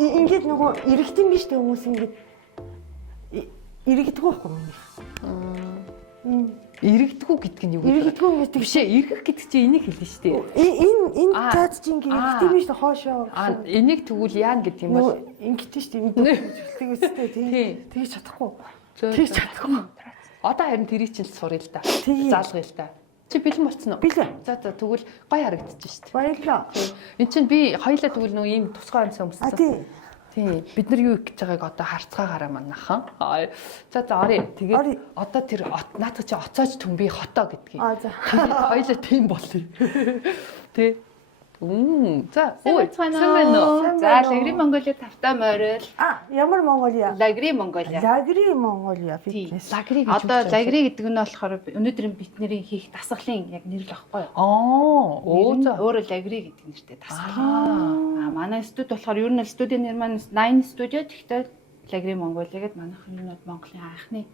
Ингээд нөгөө иргэдэн биш дээ хүмүүс ингээд иргэдэггүй байхгүй юм. Иргэдэггүй гэдэг нь юу вэ? Иргэдэггүй гэдэг бишээ иргэх гэдэг чинь энийг хэлнэ шүү дээ. Энэ цаад чинь ингээд иргэдэн биш дээ хоошоо. Энийг тэгвэл яана гэдэг юм бол ингээд шүү дээ. Үзүүлдэг үстэй тэгж чадахгүй. Тэгж чадахгүй. Одоо харин тэрийг чинь суръя л да. Заалгая л да. Чи бэлэн болцсон уу? Бэлэн. За тэгвэл гоё харагдчих шүү дээ. Баярлалаа. Энд чинь би хоёлаа тэгвэл нөгөө ийм тусгай онцгой өмссөн. Тийм. Бид нар юу их гэж байгааг одоо харцгаагаараа манайхан. За оръё. Тэгээд одоо тэр наадах чи оцоож төмби хотоо гэдгийг. За. Хоёлаа тийм болъё. Тэ. За. Сайн байна уу? За, Лагри Монголиа тавтаа морил. Ямар Монголиа? Лагри Монголиа. Лагри Монголиа фитнес. Лагри гэж. Одоо Лагри гэдэг нь болохоор өнөөдрийн бидний хийх дасгалын яг нэр л баггүй юу? За. Өөрөө Лагри гэдэг нэртэй дасгал. Манай студи болохоор ер нь студийн нэр маань Nine Studio. Тэгтээ Лагри Монголиа гэдэг манайхан энэ бол Монголын анхны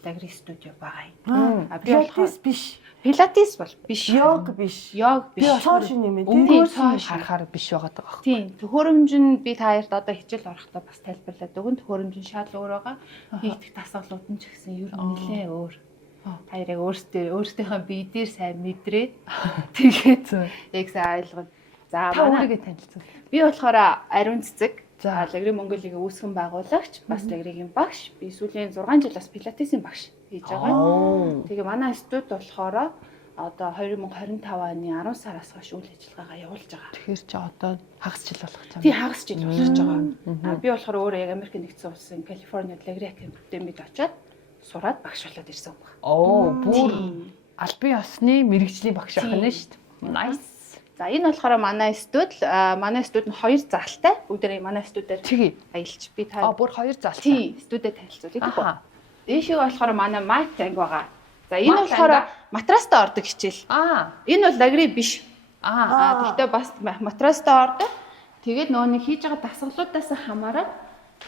Лагри студио байгаа юм. Пилатес биш. Пилатес бол биш. Йог биш. Йог биш. Цааш нэмээ. Өнгөөс харахаар биш байгаа даа. Тийм. Төхөөрөмж нь би та хоёрт одоо хичээл орохдоо бас тайлбарлаад өгөн. Төхөөрөмж нь шал өөр байгаа. Хийгдэх дасгалууд нь ч гэсэн ер нь нэлээ өөр. Та хоёрыг өөрсдийнхөө бие дээр сайн мэдрээд тэгээд яг сайн ойлгоно. За та өөрийгөө танилцуул. Би болохоор Ариун Цэцэг. За Лагри Монголигийн үүсгэн байгуулагч, бас Лагригийн багш. Би сүүлийн 6 жил бас пилатесийн багш хийж байгаа. Тэгээ манай студ болохоор одоо 2025 оны 10 сараас хойш үйл ажиллагаагаа явуулж байгаа. Тэгэхээр чи одоо хагас жил болох гэж байна. Тийм хагас жил болж байгаа. Би болохоор өөрөө яг Америк нэгдсэн улсын Калифорниуд Лагри академид очиод сураад багш болоод ирсэн юм байна. Бүр албан ёсны мэрэгжлийн багш ахна шүү дээ. Nice. За энэ болохоор манай студ нь 2 заалтай. Бүгдээ манай студээр аялж би та бүр 2 заалтай. Тийм, студид танилцуулъя. Дээшээ болохоор манай мат анги байгаа. За энэ болохоор матрастаа ордог хичээл. Энэ бол Лагри биш. Гэхдээ бас матрастаа ордог. Тэгээд нөгөө нэг хийж байгаа дасгалуудаас хамаарат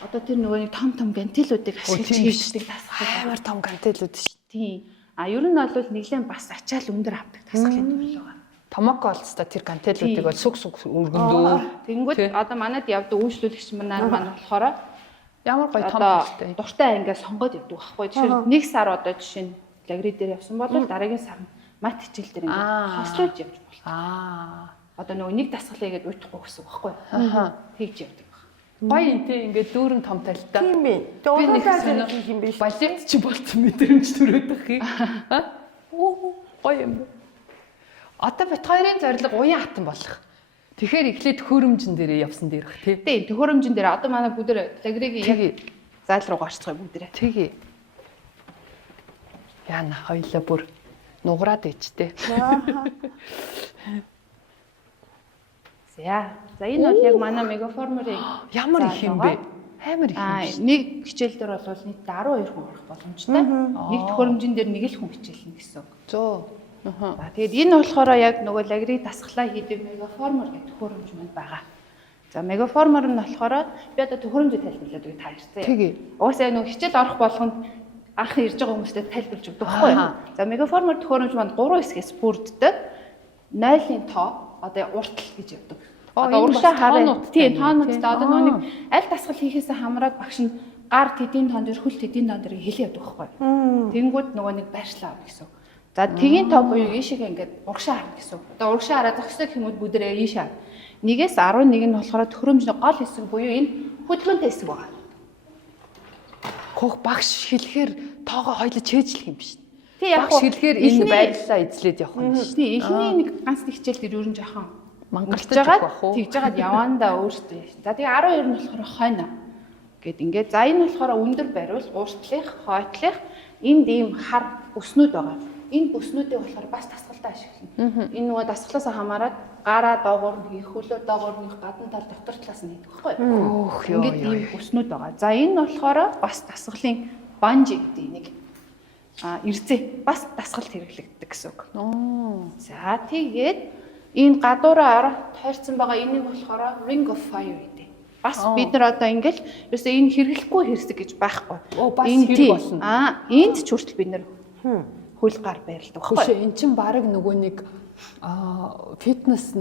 одоо тэр нөгөө нэг том гантелуудыг ашиглаж хийждэг дасгал. Амар том гантелууд шүү. Тийм. Ер нь бол нэлээд бас ачаал өндөр авдаг дасгалын төрөл байгаа. Томок олцтой тэр гантелуудыг бол сүг өргөндөө. Тэгэнгүүт одоо манад явдаг үйлчлүүлэгч маань болохоор ямар гоё том хэлтэй. Дуртай ангиа сонгоод явдаг байхгүй. Тэгэхээр нэг сар одоо жишээ нь Лагри дээр явсан бол дараагийн сар мат хичээл дээр ингээд хослуулж явж болно. Одоо нөгөө нэг дасгалаа игээд уйтахгүй гэсэн үг байхгүй. Тэгж явдаг. Гоё юм те ингээд дүүрэн том талтай. Тийм ээ. Тэгээ удаа хийх юм биш. Балет ч болцсон мэдрэмж төрөөдөх юм. Гоё юм. Одоо бит хоёрын зорилго уян хатан болох. Тэгэхээр эхлээд төхөөрөмжн дээрээ явсан дээрх тий. Тий, төхөөрөмжн дээр одоо манай бүгд Лагригийн яг заал руу гарцгаая бүгдээ. Тэгээ. Яна хоёлаа бүр нугараад ичтэй. За энэ бол яг манай мегаформерийн ямар их юм бэ? Амар их юм. Нэг хичээл дээр бол нийт 12 хүн орох боломжтой. Нэг төхөөрөмжн дээр нэг л хүн хичээлнэ гэсэн үг. Зөө. Тэгээд энэ болохоор яг нөгөө Лагри дасгалаа хийдэг мегаформер гэх төхөөрөмж маань байгаа. За мегаформер нь болохоор би одоо төхөөрөмжөд тайлбарлаад өгье та ярьсан. Тэгээ. Угаасаа нөгөө хичээл орох болгонд анх ирж байгаа хүмүүстээ тайлбарлаж өгдөг байхгүй юу? За мегаформер төхөөрөмж маань 3 хэсгээс бүрддэг. 0-ийн тоо одоо уртл гэж яддаг. Одоо урагшаа хараа. Тийм тоонуудтай одоо нөгөө нэг аль дасгал хийхээс хамраад багш нь гар тэдийн тоон дээр хөл тэдийн тоон дээр хэлээ яддаг байхгүй юу? Тэнгүүд нөгөө нэг байршлаа гэсэн. За тэгийн тоо буюу ийшээгээ ингээд урагшаа харна гэсэн. Одоо урагшаа хараад зогсдог хүмүүс бүдэрээ ийшээ. 1-ээс 11 нь болохоор төхөөрөмжний гол хэсэг буюу энэ хөдөлгөөнтэй хэсэг байгаа. Хөх багш хэлэхээр тоогоо хоёлоо чэйжлэх юм биш. Тий яг багш хэлэхээр энэ байдлаа эзлээд явах юм биш. Тий эхний нэг ганц хичээл дээр ер нь жоохон мангалтаж байгаа бах уу? Тэгж жагаад явандаа өөртөө. За тэгээ 12 нь болохоор хойно гэд ингээд за энэ болохоор өндөр бариул ууртлах, хойтлох энд ийм хар бүснүүд байгаа. Энэ бүснүүдийг болохоор бас дасгалтаа ашиглана. Энэ нөгөө дасгалаас хамаарат гараа доогуур нэг хөлөө доогуур нэг гадна тал дотор талаас нь хийдэг байхгүй юу? Ингээд ийм бүснүүд байгаа. За энэ болохоор бас дасгалын банжи гэдэг нэг эрзээ бас дасгалд хэрэглэгддэг гэсэн үг. За тэгээд энэ гадуураар тойрсон байгаа энийг болохоор Ring of Fire гэдэг. Бас бид нар одоо ингээл ерөөсөө энэ хэрэглэхгүй хэсэг гэж байхгүй. Бас хэрэг болно. Энд ч хүртэл бид нар хөл гар байрладаг байхгүй. Эн чин баг нөгөө нэг Фитнес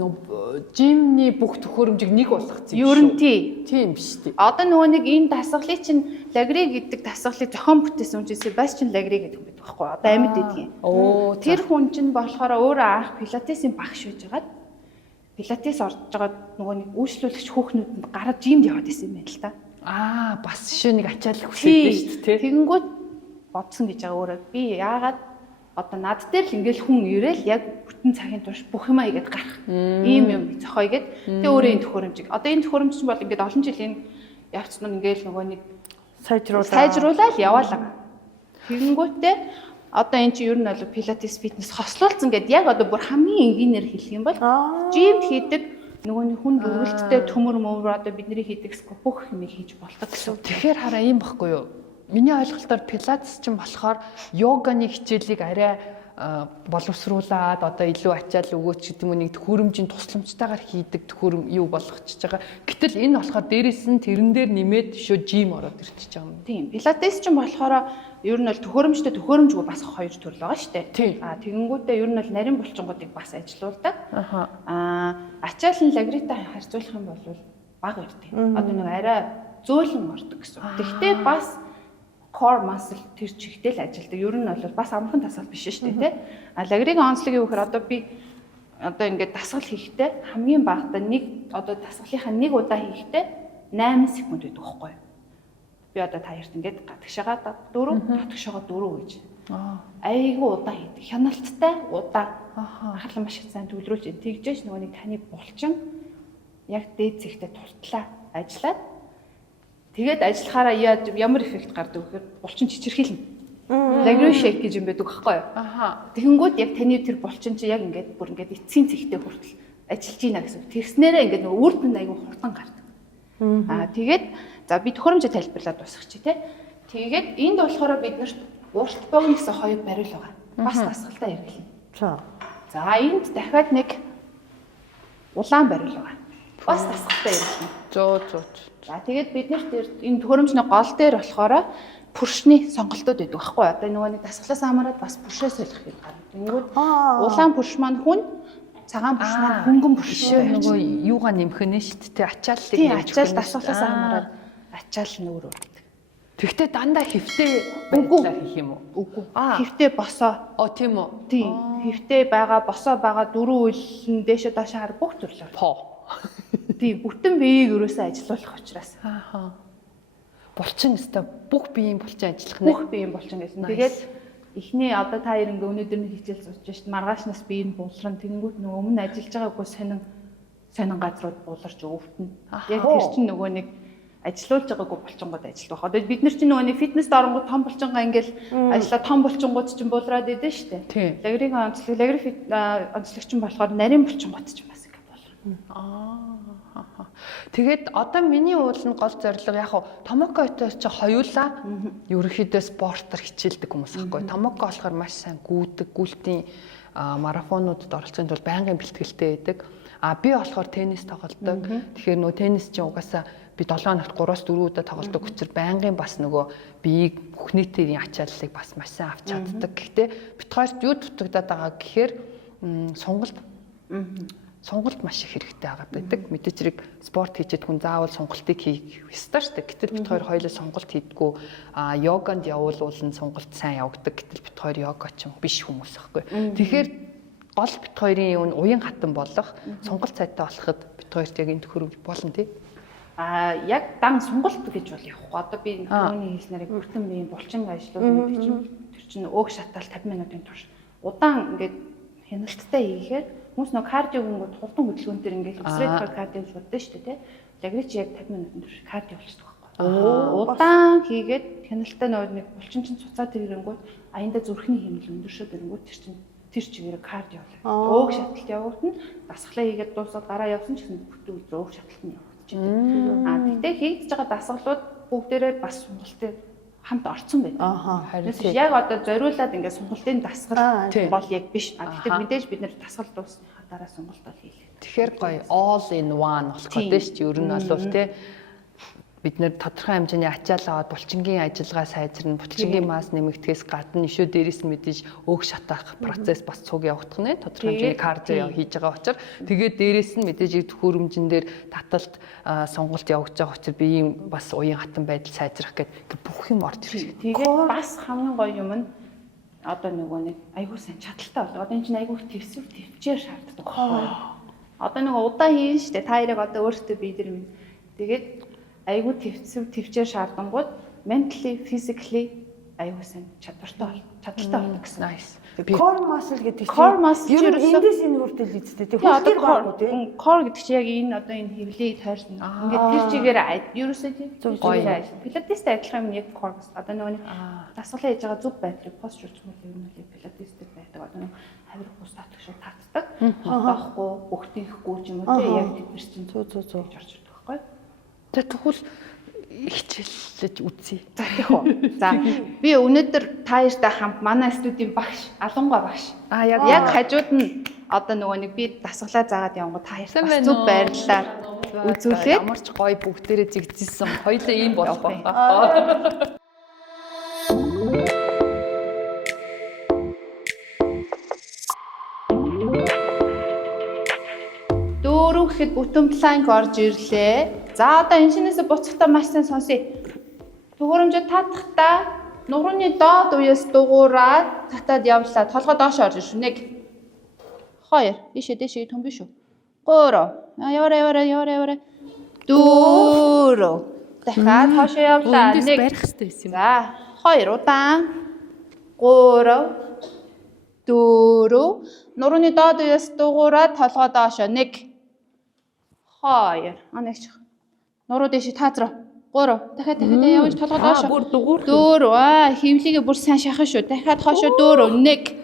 жимний бүх төхөөрөмжийг нэг болгоцсон юм. Ер нь тийм биш үү? Одоо нөгөө нэг энэ дасгалыг чинь лагри гэдэг дасгалыг зохион бүтээсэн хүн чинь бас чинь лагри гэдэг юм байдаг байхгүй юу? Одоо амьд гэдгийг. Тэр хүн чинь болохоор өөрөө анх пилатесийн багш байж байгаад пилатес орж байгаа нөгөө нэг үйлчлүүлэгч хүүхнүүдэнд гараад жимд яваад исэн юм байна л та. Бас шөө нэг ачаалал хүсэж шүү дээ. Тэгэнгүүт бодсон гэж байгаа өөрөө. Би яагаад одоо над дээр л ингээл хүн ирээл яг бүтэн цагийн турш бүх юмаа игээд гарах. Ийм юм зохио игээд тэгээ өөрөө энэ төхөөрөмжийг. Одоо энэ төхөөрөмж чинь бол ингээд олон жилийн явцнууд ингээл нөгөө нэг сайжруулаад яваалаа. Тэгэнгүүтээ одоо эн чинь ер нь бол пилатес фитнес хослуулсан гэдэг яг одоо бүр хамгийн энгийнээр хэлэх юм бол жимд хийдэг нөгөө нэг хүн өрөлттэй төмөр мөвөр одоо бидний хийдэг бүх юмыг хийж болдог гэсэн. Тэгэхээр хараа юм баггүй юу? Миний ойлголтоор пилатес чинь болохоор йоганы хичээлийг арай боловсруулад одоо илүү ачаал өгөөч гэдэг юм нэг төхөөрөмжийн тусламжтайгаар хийдэг төхөөрөм юу болгочихж байгаа. Гэтэл энэ болохоор дээрэс нь тэрэн дээр нэмээд шөө жим ороод ирчихэж байгаа юм. Тийм. Пилатес чинь болохоор ер нь бол төхөөрөмжтэй төхөөрөмжгүй бас хоёр төрөл байгаа шүү дээ. Тэгэнгүүтээ ер нь бол нарийн булчингуудыг бас ажилуулдаг. Ачаал нь лагритай харьцуулах юм бол бага ирдэг. Одоо нэг арай зөөлөн ордог гэсэн. Гэхдээ бас core muscle тэр чигтэл ажилдаг. Ер нь бол бас амархан дасгал биш шүү дээ, тий. Лагригийн онцлог юу гэхээр одоо би одоо ингээд дасгал хийхдээ хамгийн багадаа нэг одоо дасгалынхаа нэг удаа хийхдээ 8 секунд байдаг байхгүй юу? Би одоо таярт ингээд гадагшаага 4, татгшаага 4 гэж. Айгүй удаа хийдэг. Хяналттай удаа. Ахлан маш их сайн төвлөрүүлж тэгжээш нөгөө нэг таны булчин яг дээд зэгтээ туртлаа ажиллаад тэгээд ажиллахаараа ямар эффект гардаг вэ гэхээр булчин чичирхийлнэ. Лагри шейк гэж юм байдаг байхгүй юу? Тэгэнгүүт яг таны тэр булчин чи яг ингээд бүр ингээд эцсийн цэгтээ хүртэл ажиллаж ийна гэсэн. Тэгснээрээ ингээд нөгөө үр дүн аягүй хурдан гардаг. Тэгээд за би төхөөрөмжөд тайлбарлаад дуусгачих тий. Тэгээд энд болохоор биднэрт урт богино гэсэн хоёр бариул байгаа. Бас дасгалтай хэрэглэнэ. За энд дахиад нэг улаан бариул байгаа. Бас дасгалтай хэрэглэнэ. За тэгээд биднэрт энэ төхөөрөмжний гол дээр болохоор пүршний сонголтууд байдаг байхгүй юу? Одоо нөгөө нэг дасгалаас хамаарат бас пүршээ солих юм гарна. Тэнгүүд улаан пүрш маань хүн, цагаан пүрш маань хөнгөн пүрш нөгөө юугаа нэмэх нь шүү дээ. Ачааллыг нэмэх. Ачаал дасгалаас хамаарат ачаал нь өөр өөр. Тэгвэл дандаа хэвтэй байдлаар хийх юм уу? Үгүй. Хэвтэй босоо. Тийм үү? Тийм. Хэвтэй байгаа, босоо байгаа дөрвөн үйлэн дээшээ доошоо хар бүх төрлөөр. Тийм, бүтэн биеийг өрөөсөө ажилуулах учраас. Булчин өстой бүх биеийн булчин ажиллах нэ. Бүх биеийн булчин гэсэн. Тэгээд эхний одоо та хоёр ингээ өнөөдөр нэг хичээл зурж шít маргаашнаас бие нь булран тэнгүүт нөгөө өмнө ажиллаж байгаагүй сонин газрууд буларч өвтөн. Яг тэр чинь нөгөө нэг ажиллуулж байгаагүй булчингууд ажиллах. Одоо бид нар чинь нөгөө нэг фитнест оронгууд том булчингаа ингээл ажиллаа том булчингууд чинь булраад идэв штэ. Лагригийн онцлог, лагри онцлогч нь болохоор нарийн булчингууд чинь бас ингээ булран. Тэгээд одоо миний уулын гол зорилго яг томокотой ч хоёулаа ерөнхийдөө спортоор хичээлдэг хүмүүс аахгүй. Томоко болохоор маш сайн гүйдэг, гүйлтийн марафонуудад оролцохын тулд байнгын бэлтгэлтэй байдаг. Би болохоор теннис тоглодог. Тэгэхээр нөгөө теннис чинь угаасаа би 7 хоногт 3-4 удаа тоглодог учраас байнгын бас нөгөө биеийг бүх нийтийн ачааллыг бас маш сайн авч чаддаг. Гэхдээ бит хоёрт юу дутагдаад байгаа гэхээр сонголт маш их хэрэгтэй байгаа байдаг. Мэдээч хэрэг спорт хийчихэд хүн заавал сонголтыг хийх ёстой шүү дээ. Гэтэл бит хоёр хоёулаа сонголт хийдгүү. Йоганд явуулвал нь сонголт сайн явагддаг. Гэтэл бит хоёр йогач юм биш хүмүүс аахгүй. Тэгэхээр гол бит хоёрын юу уян хатан болох сонголт сайтай болоход бит хоёрт яг энэ төхөөрөмж болно тий. Яг дан сонголт гэж бол явахгүй. Одоо би түүний хэлснээр бүртэн биеийн булчин ажиллуулах гэдэг чинь тэр чинь өг шатаал 50 минутын турш удаан ингээд хяналттай хийхээр хүмүүс нөө кардио гингүүд хурдан хөдөлгөөнтөр ингээд усрал кардио гэж боддог шүү дээ тий. Лагри чи яг 50 минутын турш кардио болчихдог байхгүй. Удаан хийгээд хяналттай нөө нэг булчин чинь цуцаад ирэнгүүт аяндаа зүрхний хэмнэл өндөршөөд ирэнгүүт тэр чигээр кардио болоо. Өг шаталт явагдана. Дасгалаа хийгээд дуусаад гараа явсан ч гэсэн бүтэн өг шаталт нь явагдчихэв. Тэгтээ хийгдэж байгаа дасгалууд бүгдээрээ бас сонголтын хамт орцсон байдаг. Харин яг одоо зориулаад ингээд сонголтын дасгал бол яг биш. Гэхдээ мэдээж бид нэр дасгал дуусныхаа дараа сонголт бол хийлээ. Тэгэхээр гоё all in one болох гэдэг шүү дээ. Ер нь бол тий бид нэр тодорхой хэмжээний ачаал аваад булчингийн ажиллагаа сайжирна, булчингийн масс нэмэгдэхээс гадна ишөө дээрээс нь мэдээж өөх шатаах процесс бас цуг явагдах нэ тодорхой хэмжээний кардио хийж байгаа учраас тэгээд дээрээс нь мэдээж төхөөрөмжн дээр таталт сонголт явагдаж байгаа учраас биеийн бас уян хатан байдал сайжрах гэдэг бүх юм орж ирж байна. Тэгээд бас хамгийн гоё юм нь одоо нөгөө нэг айгуу сайн чадaltaй бол. Одоо энэ чинь айгуу төвчээр шаарддаг байхгүй юу? Одоо нөгөө удаан хийн штэ та хоёрыг одоо өөртөө биедэр тэгээд айгуу төвчээр шаардангууд mentally physically айгуу сайн чадaltaй болно гэсэн. Nice. Core muscle гэдэг чинь core muscle ер нь эндээс энэ хүртэл үзтээ. Тэг одоо хөлтөр баггүй тий. core гэдэг чинь яг энэ одоо энэ хэвлийг тойрсон. Ингээд тэр чигээр ерөөсөө тийм гоё. Пилатестэй адилхан юм яг core muscle. Одоо нөгөө нэг дасгалаа хийж байгаа зөв байдлыг пост жуулчмал ер нь пилатестэй байдаг. Одоо нэг хавир бус татдаг шиг татдаг. Хатахгүй, өгтөхгүй ч юм уу тий яг тэр чинь зөө орж ирдэг байхгүй. За тэгвэл хичээлж үзье. За тийх үү. За би өнөөдөр та хоёртай хамт манай студийн багш, Алангой багш. Яг хажууд нь одоо нөгөө нэг би дасгалаа заагаад явангууд та хоёртай бас зөв байрлалаар үзүүлээд ямар ч гоё бүгдээрээ зэгцсэн. Хоёулаа ийм болох байна. Дөрөв гэхэд бүтэн планк орж ирлээ. За одоо энэ шинээсээ буцахтаа маш сайн сонсъё. Төхөөрөмжөд татахтаа нурууны доод уяас дугуураад татаад явлаа. Толгой доош орж ирж шүү. 1 2 дэшээ төмбө шүү. 3 яваарай. 4 дахиад хоошоо явлаа. 1 барих хэрэгтэй байсан юм. За 2 удаан 3 4 нурууны доод уяас дугуураад толгой доошоо 1 2 анагч нуруу дэше таазраа 3 дахиад явж толгой доошоо бүр дугуур 4 хөвлийгээ бүр сайн шахах шүү. Дахиад хоошоо 4 1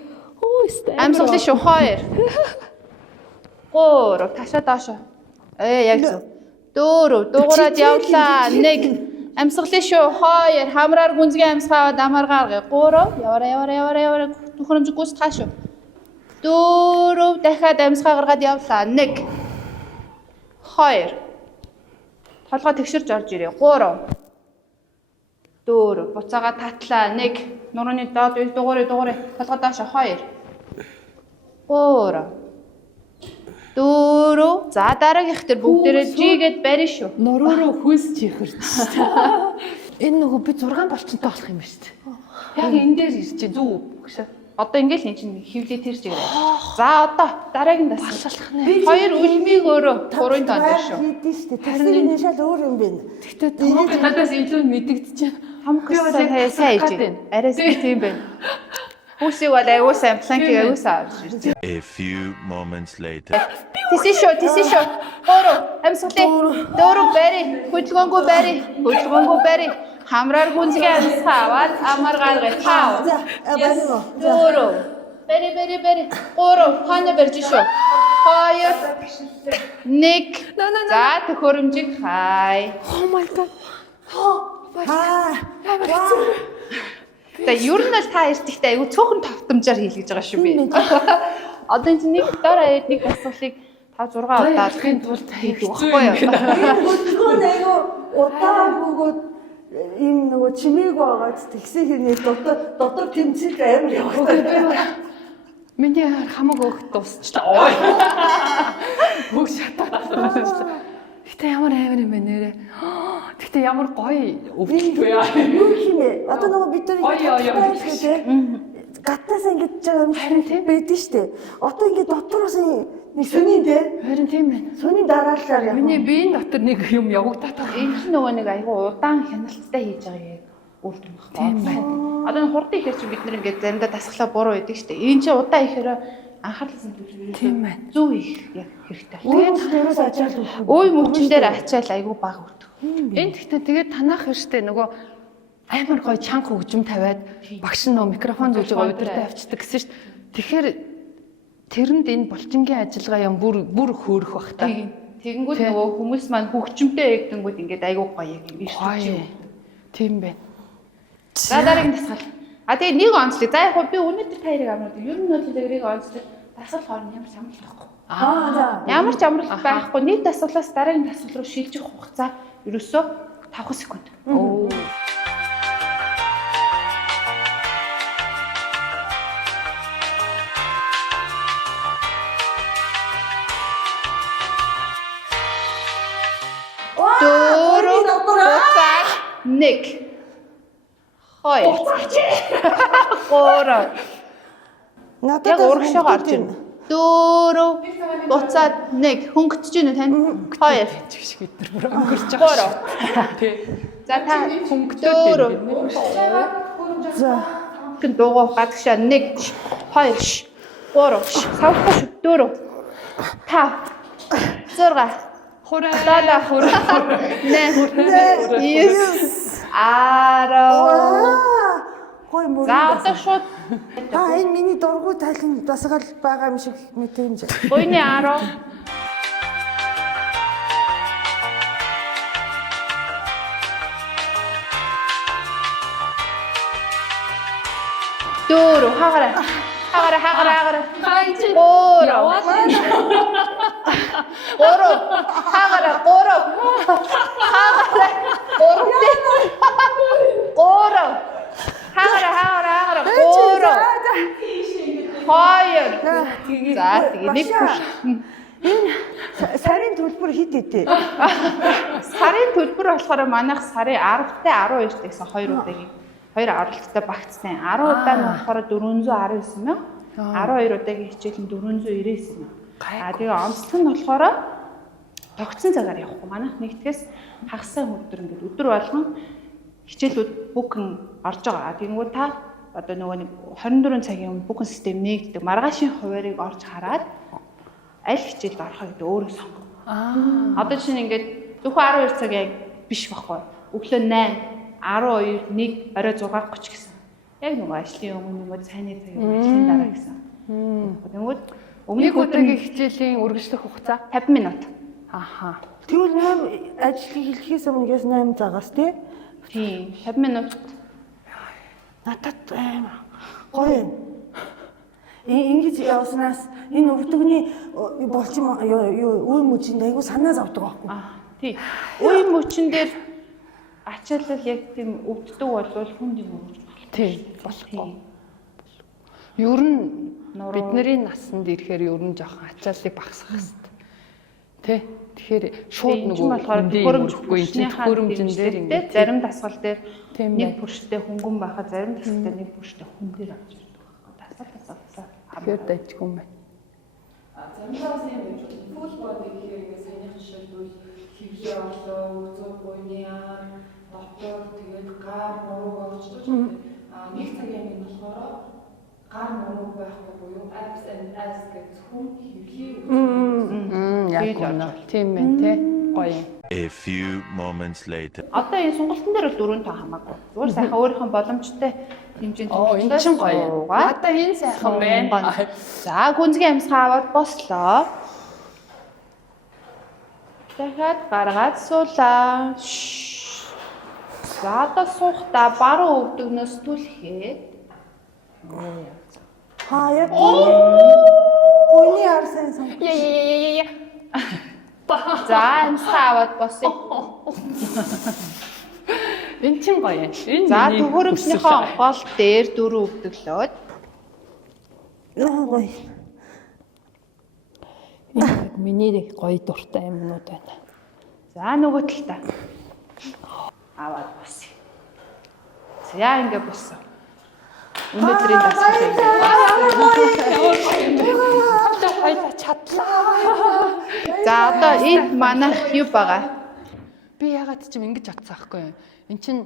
амсгалаа шүү 2 3 ташаа доошоо яг зөв 4 дугуураад явлаа 1 амсгалаа шүү 2 хамраар гүнзгий амсгаваад амаргаар 3 яваарай төхөөрөмж гүйс тааш шүү 4 дахиад амсгаа гаргаад явлаа 1 2 толгой тэгшэрж орж ирээ 3 4 буцаага татлаа 1 нурууны доод үе дугуурай толгой доош 2 3 4 за дараагийнх төр бүгдээрээ жигээд барина шүү. Нуруу руу хүйсч ихэрч шүү. Энэ нөгөө би 6 болчонтой болох юм байна шүү дээ. Яг энэ дээр ирж чинь зүг гэж. Одоо ингээл энэ чинь хөвлөө тэр чигээр. За одоо дараагийн дасгалах нэ. 2 үлмийг өөрөө 3-ын тоонд дээр шүү. Хийдэж штэ. Тэрний шал өөр юм байна. Гэхдээ томооч надаас илүү мэдэгдэж байна. Хамхсан сайн хийж байна. Арай тийм байна. Хүсийг бол аюу сайн планкийг аюу сайн авч ирсэн. A few moments later. Тэсээ шүү. 3 амсгалаа 4 бари. Хөдөлгөөнгөө бари. Хамраар гүнзгий амсгаа аваад амар гаргая. 5 4 бари. 3 хана барьж шүү. 2 1 за төхөөрөмжийг хай. Oh my god. За ер нь л та эртэгтэй айгүй цөөхөн тавтамжаар хийлгэж байгаа шүү би. Одоо энэ нэг дор аяад нэг дасгалыг 5 6 удаа хийхин тулд хийдэг байхгүй юу? Хөдөлгөөн айгүй удаан бөгөөд ийм нөгөө чимээг байгаа тэгсэн хэрнээ дотор тэмцэл амар явах. Миний хамаг өөхд дуусчлаа. Бүх шатаа. Гэтэ ямар амар юм бэ нэрэ. Гэтэ ямар гоё өвдөлт вэ. Юу хийнэ? Одоо нөгөө бид нар гатаас ингэж байгаа юм харин тийм байдэн штэ. Одоо ингэ дотроос нэг сони дээ. Харин тийм байна. Сони дараалалаар яа. Миний биеийн дотор нэг юм явагдаад байгаа. Энэ ч нөгөө нэг айгүй удаан хяналттай хийж байгаа яг үр дүн багтаа. Тийм байна. Одоо энэ хурдан ихээр чи бид нар ингээд заримдаа дасгалаа буруу идэг штэ. Энэ чи удаан ихээр анхаарласан төвлөрөө Тийм байна. Зөв их яг хэрэгтэй. Тэгээд дээрээс ачаал Үй мөчн дээр ачаал айгүй баг өртөг. Энэ гэхдээ тэгээд танах хэрштэй нөгөө амар гоё чанга хөгжим тавиад багш нь нөгөө микрофон зүүж байгаа өдөртөө авчдаг гэсэн шүү дээ. Тэгэхээр тэрэнд энэ булчингийн ажиллагаа юм бүр хөөрөх бах та. Тэгэнгүүт нөгөө хүмүүс маань хөгжимтэй ягдангууд ингээд айгүй гоё яг юм ирчих. Тийм байна. За дараагийн дасгал. Тэгээ нэг онцлог. За яг би өнөөдөр та хоёрыг амраад ер нь бол тэрийг онцлог дасгал хооронд ямар ч амарлах байхгүй. за. Ямар ч амралт байхгүй. Нэг дасгалаас дараагийн дасгал руу шилжих хугацаа ерөөсөө 5 секунд. Оо. Дөрөв, буцаад, 1. 2. Гурав. Яг урагшаа гарч ирнэ. 4 буцаад 1 хөнгөтж гинэ тань. 2 Чигш бид нар бүр өнгөрч байгаа. 3. Тий. За та Хөнгөлөөд За. гэн дуугаа гадагшаа 1 2 3 савхаш 4 5 6 Хураа. Дада хураа. Yes. Гой мөр. За одоо шууд Энэ миний дургуй тайлан дасгал байгаа юм шиг мэдрэмж. буйны 10. Дөрөв хагаараа. Хайч. Гурав. Хагаараа 3. Хагаараа 3. 2. За тэгээ нэг push. Сарын төлбөр хэд идэв? Сарын төлбөр болохоор манайх сарын 10-тай 12-т гэсэн 2 удаагийн 2 оролцоотой багцсан. 10 удаа нь болохоор 419 мянга. 12 удаагийн хичээл нь 499 мянга. Тэгээ онцлог нь болохоор тогтсон цагаар явахгүй. Манайх нэгтгэс хагас өдөр ингээд өдөр болгон хичээлүүд бүхэн орж байгаа. Тэгэнгүүт та одоо нөгөө нэг 24 цагийн өмнө бүхэн систем нэгддэг. Маргаашийн хуваарийг орж хараад аль хичээлд орох гэдэг өөрөө сонгоо. Одоо чинь ингээд зөвхөн 12 цаг яг биш байхгүй. Өглөө 8, 12, 1, орой 6:30 гэсэн. Яг нөгөө ажлын өмнө нөгөө цайны цагийн ажлын дараа гэсэн. Тэгэнгүүт Нэг удаагийн хичээлийн үргэлжлэх хугацаа 50 минут. Аха. Тэгвэл 8 ажлыг хэлхээс өмнөөс 8 цагаас тий? Тийм, 50 минут. Надад гоё. Ингэж явснаас энэ өвдөгний болчих үе мөчөнд айгу санаа зовдөг байхгүй. Тий. Үе мөчн дээр ачаалал яг тийм өвддөг болвол хүнд юм уу? Тий, болохгүй. Ер нь бидний насанд ирэхээр ер нь жоохон ачааллыг багасгах хэрэгтэй. Тэ? Тэгэхээр шууд нөгөө төхөөрөмжгүй төхөөрөмжн дээр ингээд зарим дасгал дээр тийм нэг бүрштэй хөнгөн байхад зарим дасгал дээр нэг бүрштэй хүн дээр авч ирдэг. Дасгал. Тэгэхээр дайчгүй юм байна. Заримдаа бас юм байж болно. Full body гэхээр ингээд саяны жишээлбэл хөвлөө орлоо, өгзөө буйны дотор тэгээд гар нуруу орчдож байна. Нэг цагийн юм болохоор гар нуруу байхгүй буюу abs and as гэж хүн хөвлөе. Яг үнэ. Тийм байх те. Гоё. A few moments later. Одоо энэ сонголтын дээр бол 4 тоо хамаагүй. Зүгээр сайхан өөрийнхөө боломжтой хэмжээнд Энэ чинь гоё. Одоо энэ сайхан байна. За гүнзгий амьсгаа аваад бослоо. Дахиад гаргаад суулаа. За одоо суухдаа баруун өвдөгнөөс түлхээд Яг гойны арсан сон. Яа. за амьсгаа аваад босъё. Энэ чинь гоё. Энэ За төхөөрөмжнийхөө гол дээр 4 өвдөглөөд Гоё. энэ миний гоё дуртай юмнууд байна. за нөгөө талдаа аваад босъё. За ингэ боссон. Өнөөдрийн дасгал Хоёлаа чадлаа. За одоо энэ манайх юу байгаа? Би ягаад ч юм ингэж бодсон аахгүй юу? Эн чин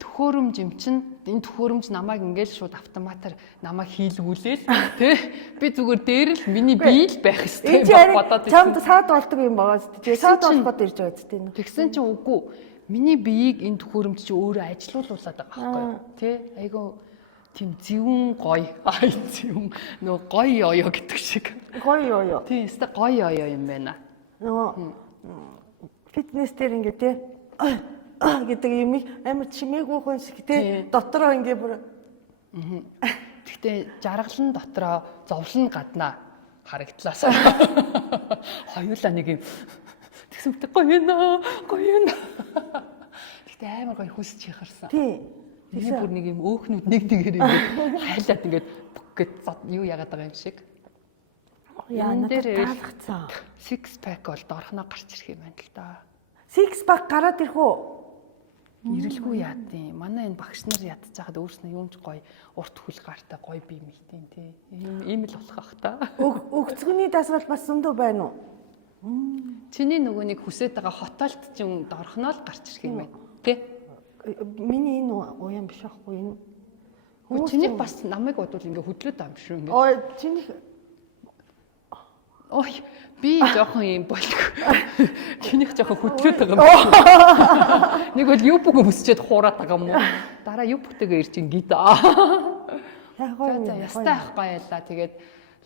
төхөөрөмж юм чин энэ төхөөрөмж намайг ингээл шууд автоматар намайг хийлгүүлээл тий би зүгээр дээр л миний бие л байх Энэ хэрэгтэй бодоод чамд саад болдог юм байгаа зү. Тэгээ саад болоход ирж байгаа зү. тэгсэн чинь үгүй миний биеийг энэ төхөөрөмж чи өөрөө ажилуулад байгаа байхгүй юу? Тий айгу тийм зөвүүн гоё зөвүүн нөгөө гоё ёо гэдэг шиг. Гоё ёо. Тий өстой гоё ёо юм байна. Нөгөө фитнес дээр ингэ тий гэдэг юм амар чимээгүй хүн шиг тий дотроо ингэ бүр Гэхдээ жаргалан дотроо зовлон гаднаа харагдлаас. Хоёулаа нэг юм тэгсэн мэт гоё юм. Тэгтээ амар гоё хүсч яхарсан. Тий. Миний бүр нэг юм өөхнүүд нэг ингээд хайлаад ингээд гэд юу яагаад байгаа юм шиг. Яа надад дээр таалгацсан. Six pack бол доорхноо гарч ирэх юм байна л да. Six pack гараад ирэх үү? Ирэлгүй яадیں۔ Манай энэ багш нар ядж байхад өөрснөө юмч гоё урт хөл гаартай гоё бие мэлтийн тий. Ийм л болох ах та. Өгцгөний дасгал бас зөндөө байна уу? Чиний нөгөө нэг хүсэж байгаа хотолт ч юм доорхноо л гарч ирэх юм байна. Тий. Миний энэ уян биш байхгүй энэ. Чиний бас намайг бодвол ингээ хөдлөөд байгаа юм шүү ингээ. Ой чиний Ой би жоохон юм болго. Чинийх жоохон хөдлөөд байгаа юм шүү. Нэг бол юбг өмсчээд хуураад байгаа юм уу? Дараа юбгтэйгээ ирж ингээд. яг гоё. Ястай ах баярлаа. Тэгээд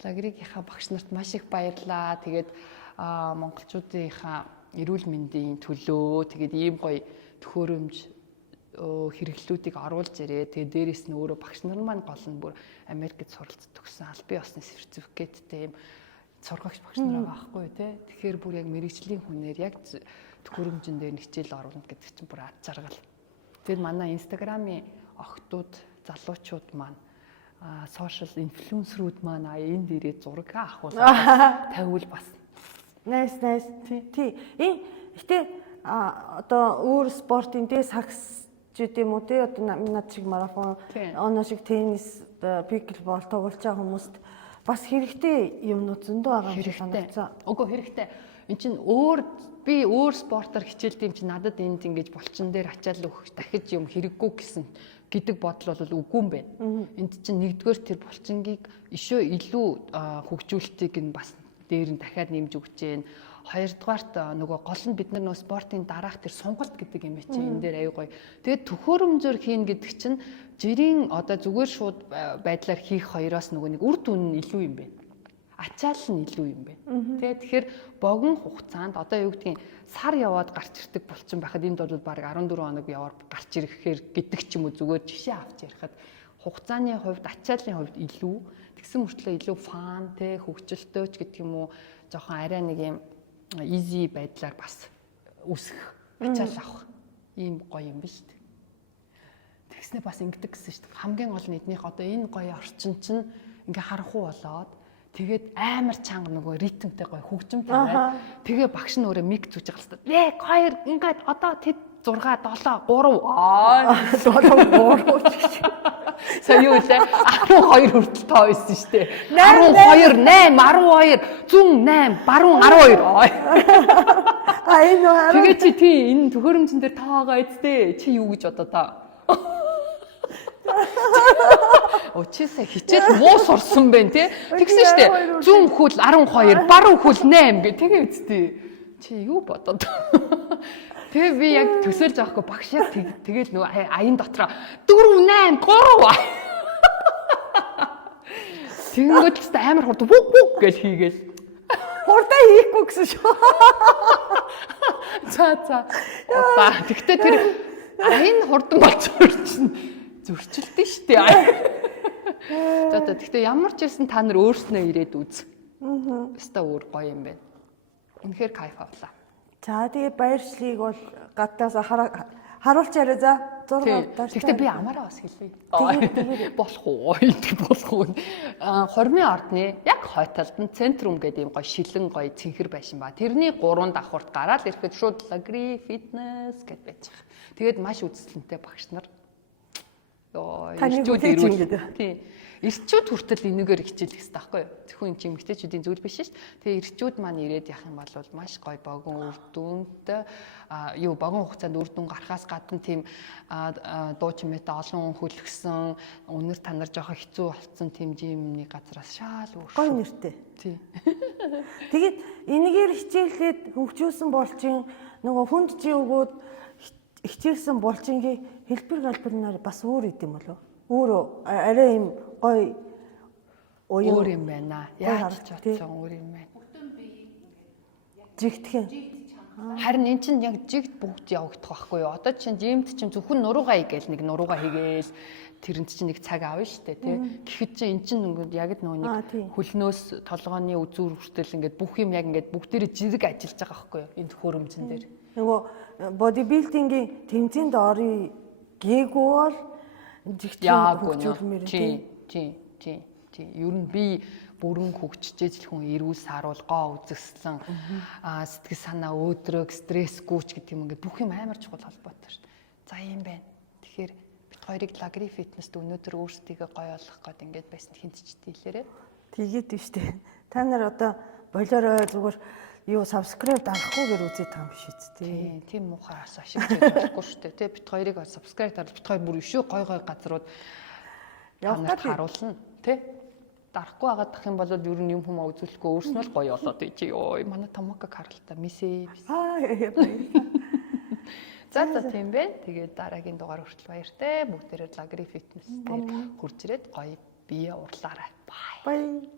лагригийнхаа багш нарт маш их баярлаа. Тэгээд монголчуудынхаа эрүүл мэндийн төлөө тэгээд ийм гоё төхөөрөмж хэрэглүүдийг оруулж ирээ. Тэгээд дээрэс нь өөрөө багш нар маань гол нь бүр Америкт суралцж төгссөн аль бие усны сертификаттэй ийм сургагч багш нар байгаа байхгүй тий. Тэгэхээр бүр яг мэрэгжлийн хүнээр яг төхөөрөмжн дээр хичээл оруулна гэдэг чинь бүр ад жаргал. Тэгээд манай инстаграмын охтууд, залуучууд маань сошиал инфлюенсерүүд маань энд ирээд зураг авахулаа тавиул бас. Nice. Тий. Гэтэ одоо өөр спортын дээ сакс ч гэдэм үү те одоо над шиг марафон, оноо шиг теннис, пиклбол тоглож байгаа хүмүүст бас хэрэгтэй юмнууд зөндөө байгаа юм шиг санагдсан. Үгүй хэрэгтэй. Энд чинь би өөр спортоор хичээлдэг юм чинь надад энд ингэж булчин дээр ачаал өгөх дахиж юм хэрэггүй гэсэн гэдэг бодол бол үгүй юм байна. Энд чинь нэгдүгээр тэр булчингийг ишөө илүү хөгжүүлэлтийг нь бас дээр нь дахиад нэмж өгч जैन. Хоёрдугаарт нөгөө гол нь бид нар нөгөө спортын дараах тэр сонголт гэдэг юм чи энэ дээр аюу гоё. Тэгээд төхөөрөмжөөр хийн гэдэг чинь жирийн одоо зүгээр шууд байдлаар хийх хоёроос нөгөө нэг үр дүн нь илүү юм байна. Ачаал нь илүү юм байна. Тэгэхээр богино хугацаанд одоо юу гэдгийг сар яваад гарч ирдэг булчин байхад энд бол баг 14 хоног яваар гарч ирэхээр гэдэг ч юм уу зүгээр жишээ авч ярихад хугацааны хувьд ачааллын хувьд илүү тэгсэн мөртлөө илүү фан те хөгжилтэй ч гэдэг юм уу жоохон арай нэг юм easy байдлаар бас үсэх ачаал авах ийм гоё юм биш үү? Тэгснэ бас ингэдэг гэсэн шүү дээ. Хамгийн гол нь эднийх одоо энэ гоё орчин чинь ингээ харахгүй болоод тэгээд амар чанга нөгөө ритмтэй гоё хөгжимтэй байна. Тэгээ багш нь өөрөө миг зүүж байгаа л та. 1 2 ингээд одоо тэд 6 7 3 Сая юу вэ? 12 хүртэл тоо байсан шүү дээ. 12 8 12 108 баруун 12. Энэ хараа. Тэгээ чи тий энэ төхөөрөмжн дээр таагаа эцтэй чи юу гэж бодоо та? Очисаа хичээл муу сурсан байх тий. Тэгсэн шүү дээ. Зүүн хөл 12 баруун хөл 8 гэх тэгээ эцтэй. Чи юу бодоод? Тэгээ би яг төсөөлж авахгүй багшаа тэгэл нөгөө аян дотроо 4 8 3. Тэнгүүд ч амар хурд бүг гэж хийгээл. Хурдаа хийхгүй гэсэн шүү. За. Удаа. Тэгтээ тэр аян хурдан болцоор чинь зөрчилдөө штэ. За тэгтээ ямар ч байсан та нар өөрснөө ирээд үз. Өстой өөр гоё юм байна. Үнэхээр кайф авлаа. За тэгээд баяршлыг бол гадаас харуулж яриа за 6 удаа. Тэгтээ би амаараа бас хэлье. Болох уу? Болох уу? Хормын ордны яг хойтолд нь центрум гэдэг юм гоё шилэн гоё цэнхэр байшин ба. Тэрний 3 давхурт гараад ирэхэд шууд лагри фитнес гэд байж байгаа. Тэгээд маш үзэсгэлэнтэй багш нар. Ирчүүд ирүүл. Тийм. Ирчүүд хүртэл энэгээр хичээлэх хэрэгтэй байхгүй юу? Зөвхөн энэ чинь эмэгтэйчүүдийн зүйл биш шүү дээ. Тэгээ ирчүүд маань ирээд явах юм бол маш гоё богино үр дүнтэй богино хугацаанд үр дүн гарахаас гадна тийм дуу чимээтэй олон хүн хөлгсөн өнөр танар жоохон хэцүү болцсон тийм жимний газраас шаал өөр. Гоё нэртэй. Тийм. Тэгээд энэгээр хичээлээд хөгжүүлсэн булчин нөгөө хүнд жи өгөөд хичээлсэн булчингийн хэлбэр галбарнаар бас өөр идэм болов. Өөр арай юм гоё өөр юм байна. Яаж ч бодсон өөр юм байна. Жигдхэн. Харин эн чинь яг жигд бүгд явагдах байхгүй юу? Одоо чинь жимд чинь зөвхөн нуруугаа хийгээл нэг нуруугаа хийгээл тэрэнд чинь нэг цаг авна штэ тий. Гэхдээ чинь эн чинь ингээд яг нөгөө нэг хөлнөөс толгооны үзүүр хүртэл ингээд бүх юм яг ингээд бүгдээрээ зэрэг ажиллаж байгаа байхгүй юу? Энэ төхөөрөмжн дээр. Нөгөө бодибилдингийн тэмцээнд орё гээгүй бол Яг хөгжүүлмээр тий. Ер нь би бүрэн хөгжиж хүн эрүүл саруул гоо үзэсгэлэн сэтгэл санаа өөдрөг стрессгүйч гэдэг юм ингээд бүх юм амар чухал холбоотой шүү дээ. За юм байна. Тэгэхээр бид хоёрыг Лагри фитнест өнөөдөр өөрсдийгөө гоё болгох гээд ингээд байсан хинт ч дийлээрээ. Тэгээд нь штэ. Та нар одоо болоорой зүгээр юу subscribe дарахгүйгээр үзээд байгаа юм биш үү? Тийм муухай ашиглаж болохгүй шүү дээ. Тэ бид хоёрыг subscribe дарвал бид хоёр бүр ишүү гой газрууд явахад харуулна. Тэ дарахгүй байгаадах юм бол ер нь юм хүмүүс үзүүлэхгүй өөрснөө л гоё болоод ий. Йоо манай томока харалтаа мисээ. За тийм бэ. Тэгээд дараагийн дугаар хүртэл баяртай. Бүгдээрээ Лагри фитнес дээр хурж ирээд гоё бие урлаарай. Бай.